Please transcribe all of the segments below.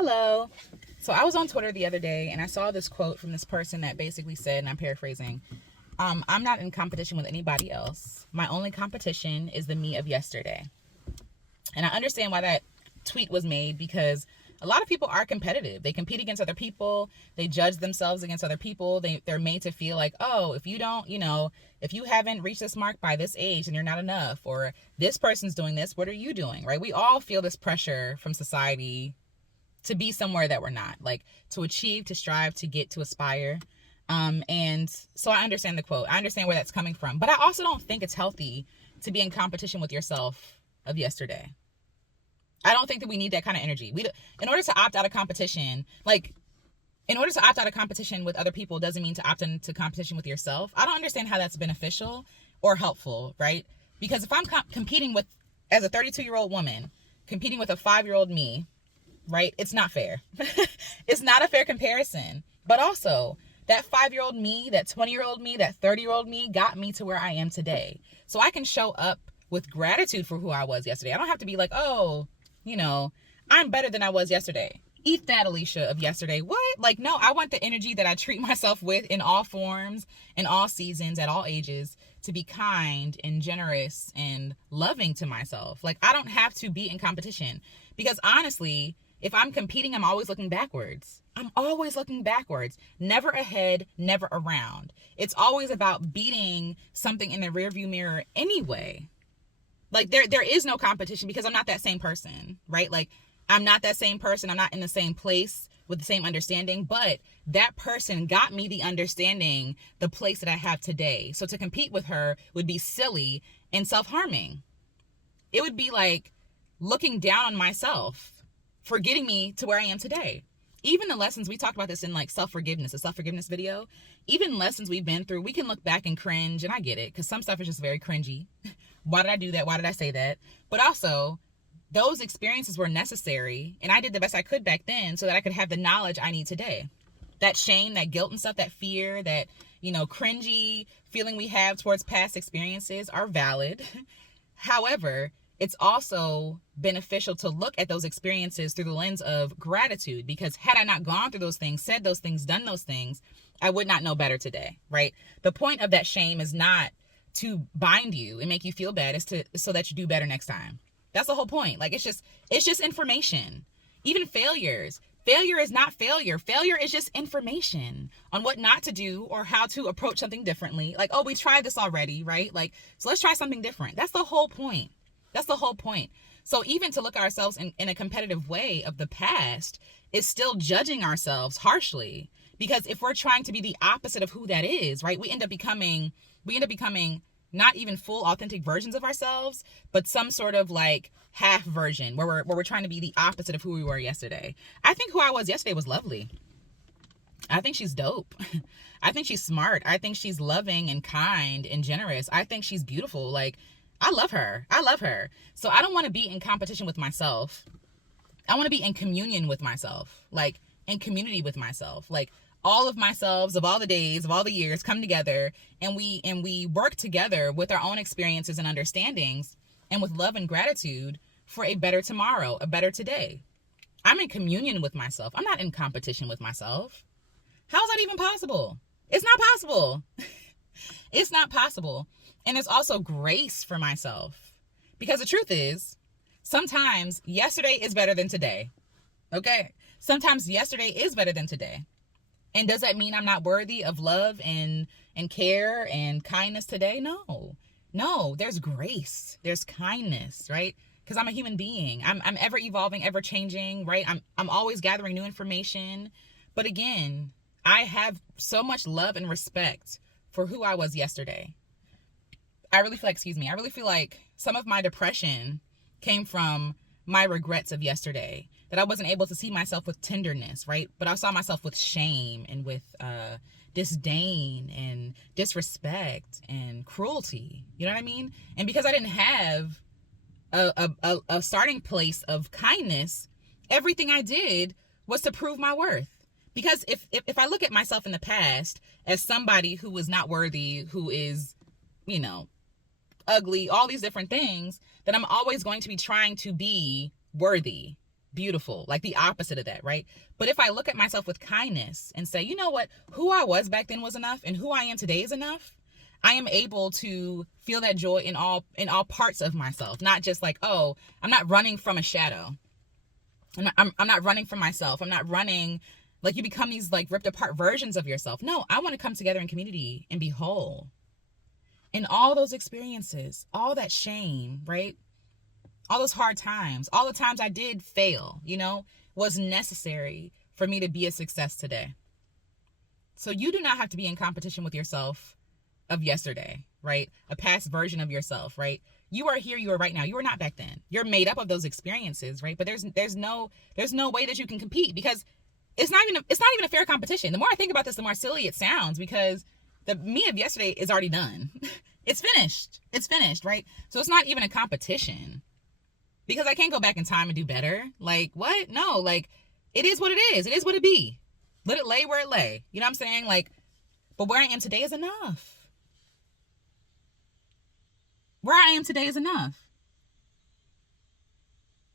Hello. So I was on Twitter the other day and I saw this quote from this person that basically said, and I'm paraphrasing, I'm not in competition with anybody else. My only competition is the me of yesterday. And I understand why that tweet was made, because a lot of people are competitive. They compete against other people. They judge themselves against other people. They're made to feel like, oh, if you don't, if you haven't reached this mark by this age, then you're not enough. Or this person's doing this, what are you doing, right? We all feel this pressure from society to be somewhere that we're not, like to achieve, to strive, to get, to aspire. And so I understand the quote. I understand where that's coming from. But I also don't think it's healthy to be in competition with yourself of yesterday. I don't think that we need that kind of energy. In order to opt out of competition, with other people doesn't mean to opt into competition with yourself. I don't understand how that's beneficial or helpful, right? Because if I'm competing with, as a 32-year-old woman, competing with a 5-year-old me, right? It's not fair. It's not a fair comparison. But also, that 5-year-old me, that 20-year-old me, that 30-year-old me got me to where I am today. So I can show up with gratitude for who I was yesterday. I don't have to be like, oh, I'm better than I was yesterday. Eat that, Alicia, of yesterday. What? Like, no, I want the energy that I treat myself with in all forms, in all seasons, at all ages, to be kind and generous and loving to myself. Like, I don't have to be in competition, because honestly, if I'm competing, I'm always looking backwards. I'm always looking backwards. Never ahead, never around. It's always about beating something in the rearview mirror anyway. Like, there is no competition, because I'm not that same person, right? Like, I'm not that same person. I'm not in the same place with the same understanding, but that person got me the understanding, the place that I have today. So to compete with her would be silly and self-harming. It would be like looking down on myself for getting me to where I am today. Even the lessons, we talked about this in like self-forgiveness, a self-forgiveness video, even lessons we've been through, we can look back and cringe, and I get it, because some stuff is just very cringy. Why did I do that? Why did I say that? But also, those experiences were necessary, and I did the best I could back then so that I could have the knowledge I need today. That shame, that guilt and stuff, that fear, that, cringy feeling we have towards past experiences are valid. However, it's also beneficial to look at those experiences through the lens of gratitude, because had I not gone through those things, said those things, done those things, I would not know better today, right? The point of that shame is not to bind you and make you feel bad. It's so that you do better next time. That's the whole point. Like, it's just information. Even failure is not failure. Failure is just information on what not to do or how to approach something differently. Like, oh, we tried this already, right? Like, so let's try something different. That's the whole point. That's the whole point. So even to look at ourselves in a competitive way of the past is still judging ourselves harshly. Because if we're trying to be the opposite of who that is, right, we end up becoming not even full authentic versions of ourselves, but some sort of like half version where we're trying to be the opposite of who we were yesterday. I think who I was yesterday was lovely. I think she's dope. I think she's smart. I think she's loving and kind and generous. I think she's beautiful. Like, I love her. So I don't want to be in competition with myself. I want to be in communion with myself, like in community with myself. Like, all of myselves of all the days, of all the years come together, and we work together with our own experiences and understandings, and with love and gratitude for a better tomorrow, a better today. I'm in communion with myself. I'm not in competition with myself. How is that even possible? It's not possible. It's not possible. And there's also grace for myself, because the truth is, sometimes yesterday is better than today. Okay? Sometimes yesterday is better than today. And does that mean I'm not worthy of love and care and kindness today? No, there's grace. There's kindness, right? Because I'm a human being. I'm ever evolving, ever changing, right? I'm always gathering new information. But again, I have so much love and respect for who I was yesterday. I really feel like some of my depression came from my regrets of yesterday, that I wasn't able to see myself with tenderness, right? But I saw myself with shame and with disdain and disrespect and cruelty. You know what I mean? And because I didn't have a starting place of kindness, everything I did was to prove my worth. Because if I look at myself in the past as somebody who was not worthy, who is, ugly, all these different things, then I'm always going to be trying to be worthy, beautiful, like the opposite of that, right? But if I look at myself with kindness and say, you know what, who I was back then was enough, and who I am today is enough, I am able to feel that joy in all parts of myself, not just like, oh, I'm not running from a shadow. I'm not running from myself. I'm not running, like you become these like ripped apart versions of yourself. No, I want to come together in community and be whole. In all those experiences, all that shame, right? All those hard times, all the times I did fail, was necessary for me to be a success today. So you do not have to be in competition with yourself of yesterday, right? A past version of yourself, right? You are here, you are right now. You are not back then. You're made up of those experiences, right? But there's no way that you can compete, because it's not even a fair competition. The more I think about this, the more silly it sounds, because the me of yesterday is already done. It's finished, right? So it's not even a competition, because I can't go back in time and do better. Like, what? No, like, it is what it is. It is what it be. Let it lay where it lay. You know what I'm saying? Like, but where I am today is enough. Where I am today is enough.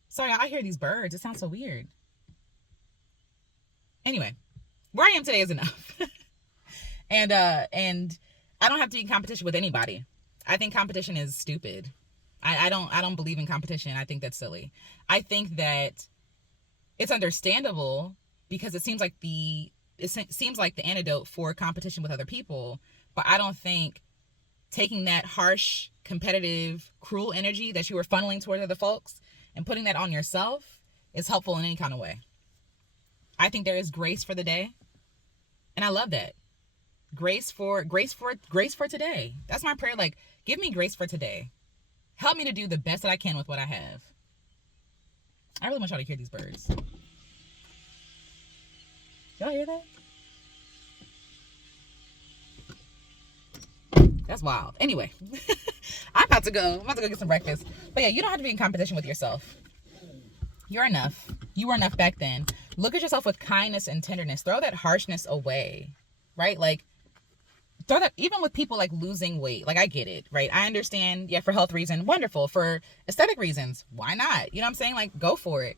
Sorry, I hear these birds. It sounds so weird. Anyway, where I am today is enough. And I don't have to be in competition with anybody. I think competition is stupid. I don't believe in competition. I think that's silly. I think that it's understandable, because it seems like the antidote for competition with other people. But I don't think taking that harsh, competitive, cruel energy that you were funneling towards other folks and putting that on yourself is helpful in any kind of way. I think there is grace for the day, and I love that. Grace for today. That's my prayer. Like, give me grace for today. Help me to do the best that I can with what I have. I really want y'all to hear these birds. Y'all hear that? That's wild. Anyway, I'm about to go get some breakfast. But yeah, you don't have to be in competition with yourself. You're enough. You were enough back then. Look at yourself with kindness and tenderness. Throw that harshness away, right? Like, throw that, even with people like losing weight. Like, I get it, right? I understand. Yeah, for health reasons, wonderful. For aesthetic reasons, why not? You know what I'm saying? Like, go for it.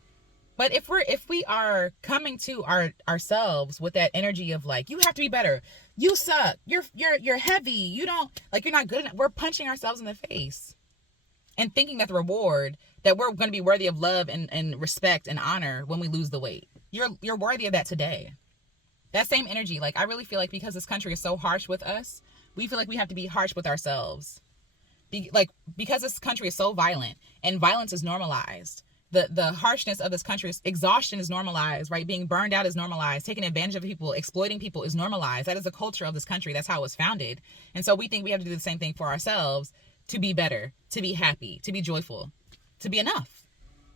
But if we are coming to ourselves with that energy of like, you have to be better, you suck, you're heavy, you don't, like, you're not good enough, we're punching ourselves in the face and thinking that the reward, that we're going to be worthy of love and respect and honor when we lose the weight. You're worthy of that today. That same energy, like, I really feel like because this country is so harsh with us, we feel like we have to be harsh with ourselves. Because this country is so violent and violence is normalized. The harshness of this country, exhaustion is normalized, right? Being burned out is normalized. Taking advantage of people, exploiting people is normalized. That is the culture of this country. That's how it was founded. And so we think we have to do the same thing for ourselves to be better, to be happy, to be joyful, to be enough,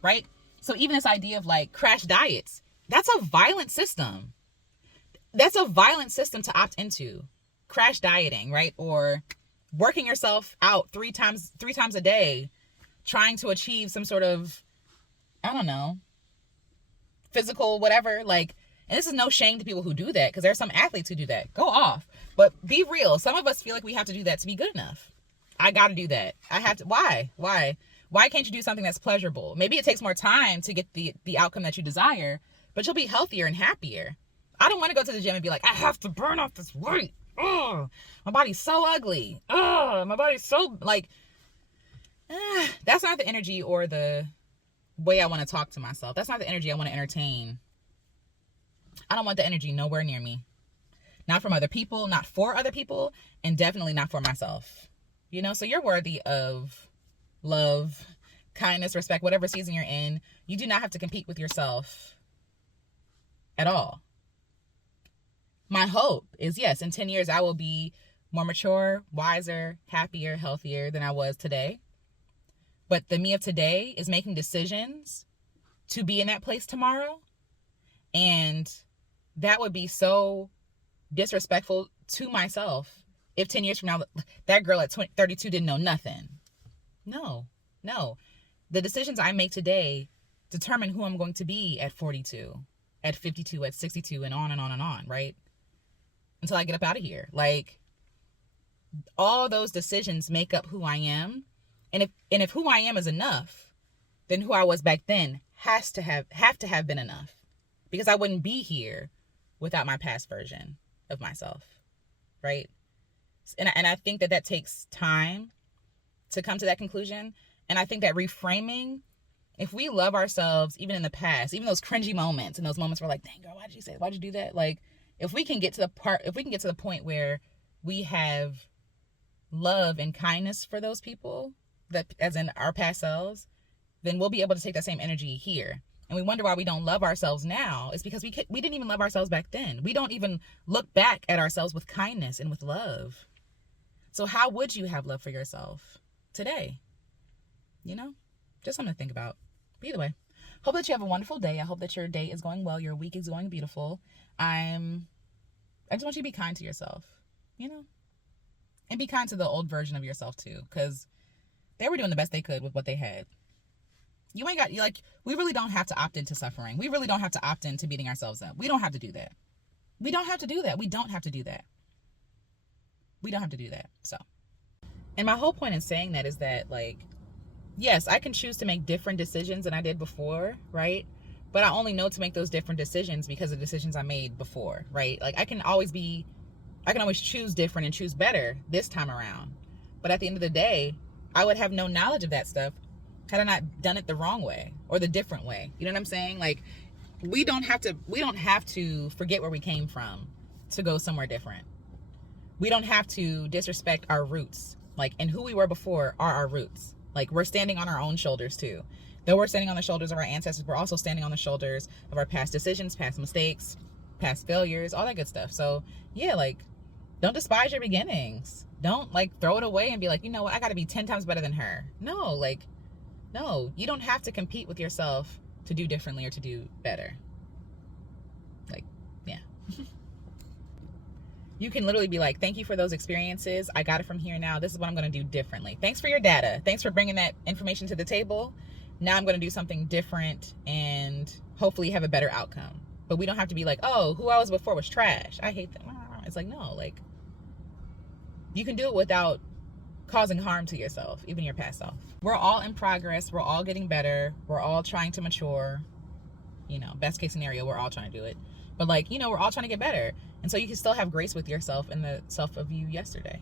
right? So even this idea of like crash diets, that's a violent system. That's a violent system to opt into. Crash dieting, right? Or working yourself out three times a day, trying to achieve some sort of, I don't know, physical whatever. Like, and this is no shame to people who do that, because there are some athletes who do that. Go off. But be real. Some of us feel like we have to do that to be good enough. I got to do that. I have to. Why can't you do something that's pleasurable? Maybe it takes more time to get the outcome that you desire, but you'll be healthier and happier. I don't want to go to the gym and be like, I have to burn off this weight. Oh, my body's so ugly. Oh, my body's so like, that's not the energy or the way I want to talk to myself. That's not the energy I want to entertain. I don't want the energy nowhere near me. Not from other people, not for other people, and definitely not for myself. You know, so you're worthy of love, kindness, respect, whatever season you're in. You do not have to compete with yourself at all. My hope is, yes, in 10 years, I will be more mature, wiser, happier, healthier than I was today. But the me of today is making decisions to be in that place tomorrow. And that would be so disrespectful to myself if 10 years from now, that girl at 32 didn't know nothing. No. The decisions I make today determine who I'm going to be at 42, at 52, at 62, and on and on and on, right? Until I get up out of here. Like, all those decisions make up who I am. And if who I am is enough, then who I was back then have to have been enough, because I wouldn't be here without my past version of myself, right? And I think that takes time to come to that conclusion. And I think that reframing, if we love ourselves, even in the past, even those cringy moments and those moments where like, dang girl, why'd you say, why'd you do that? Like, if we can get to the point where we have love and kindness for those people, that as in our past selves, then we'll be able to take that same energy here. And we wonder why we don't love ourselves now. It's because we didn't even love ourselves back then. We don't even look back at ourselves with kindness and with love. So how would you have love for yourself today? You know, just something to think about. But either way, hope that you have a wonderful day. I hope that your day is going well. Your week is going beautiful. I just want you to be kind to yourself, you know, and be kind to the old version of yourself too, because they were doing the best they could with what they had. You ain't got, like, we really don't have to opt into suffering. We really don't have to opt into beating ourselves up. We don't have to do that. We don't have to do that. We don't have to do that. We don't have to do that. So, and my whole point in saying that is that, like, yes, I can choose to make different decisions than I did before, right? But I only know to make those different decisions because of decisions I made before, right? Like, I can always choose different and choose better this time around. But at the end of the day, I would have no knowledge of that stuff had I not done it the wrong way or the different way. You know what I'm saying? Like, we don't have to forget where we came from to go somewhere different. We don't have to disrespect our roots. Like, and who we were before are our roots. Like, we're standing on our own shoulders too. Though we're standing on the shoulders of our ancestors, we're also standing on the shoulders of our past decisions, past mistakes, past failures, all that good stuff. So yeah, like, don't despise your beginnings. Don't like throw it away and be like, you know what, I gotta be 10 times better than her. No, like, no, you don't have to compete with yourself to do differently or to do better. Like, yeah. You can literally be like, thank you for those experiences. I got it from here now. This is what I'm going to do differently. Thanks for your data. Thanks for bringing that information to the table. Now I'm going to do something different and hopefully have a better outcome. But we don't have to be like, oh, who I was before was trash. I hate them. It's like, no, like, you can do it without causing harm to yourself, even your past self. We're all in progress. We're all getting better. We're all trying to mature. You know, best case scenario, we're all trying to do it. But like, you know, we're all trying to get better. And so you can still have grace with yourself and the self of you yesterday.